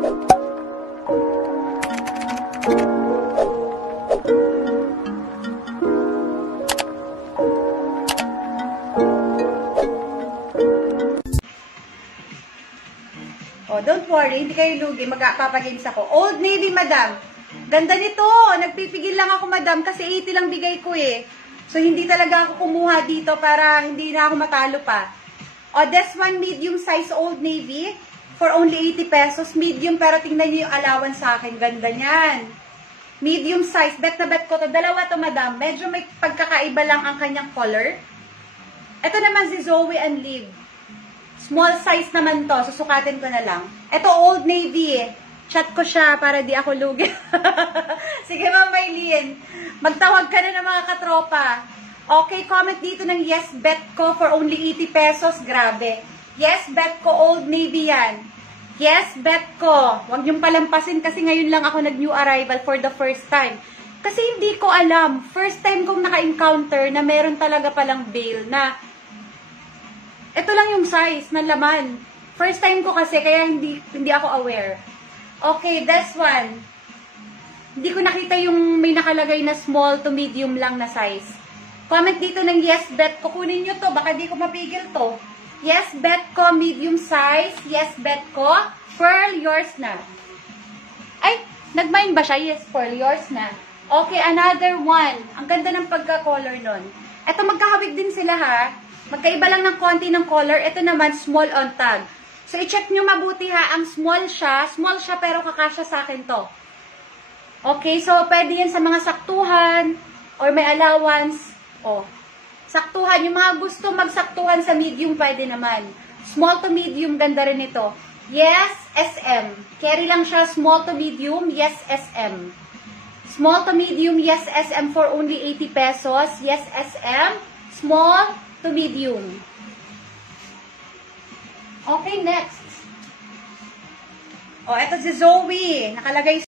Oh, don't worry, hindi kayo lugi, magpapagames ako. Old Navy, madam. Ganda nito. Nagpipigil lang ako, madam, kasi 80 lang bigay ko eh. So, hindi talaga ako kumuha dito para hindi na ako matalo pa. Oh, this one, medium size Old Navy for only 80 pesos. Medium, pero tingnan niyo yung allowance sa akin. Ganda niyan. Medium size. Bet na bet ko to. Dalawa to, madam. Medyo may pagkakaiba lang ang kanyang color. Ito naman si Zoe and Liv. Small size naman to. Susukatin ko na lang. Ito, Old Navy. Chat ko siya para di ako lugi. Sige, Ma'am Maylene. Magtawag ka na ng mga katropa. Okay, comment dito ng yes, bet ko for only 80 pesos. Grabe. Yes, bet ko. Old Navy yan. Yes, bet ko. Huwag niyong palampasin kasi ngayon lang ako nag-new arrival for the first time. Kasi hindi ko alam. First time kong naka-encounter na meron talaga palang bail na ito lang yung size ng laman. First time ko kasi, kaya hindi ako aware. Okay, this one. Hindi ko nakita yung may nakalagay na small to medium lang na size. Comment dito ng yes, bet ko. Kunin nyo to, baka di ko mapigil to. Yes, bet ko, medium size. Yes, bet ko. Pearl, yours na. Ay, nag-mine ba siya? Yes, Pearl, yours na. Okay, another one. Ang ganda ng pagka-color nun. Ito, magkahawig din sila ha. Magkaiba lang ng konti ng color. Ito naman, small on tag. So, i-check nyo mabuti ha. Ang small siya pero kakasya sa akin to. Okay, so, pwede yan sa mga saktuhan or may allowance. O, saktuhan. Yung mga gusto magsaktuhan sa medium, pwede naman. Small to medium, ganda rin ito. Yes, SM. Carry lang siya, small to medium, yes, SM. Small to medium, yes, SM for only 80 pesos. Yes, SM. Small to medium. Okay, next. Oh, eto si Zoe. Nakalagay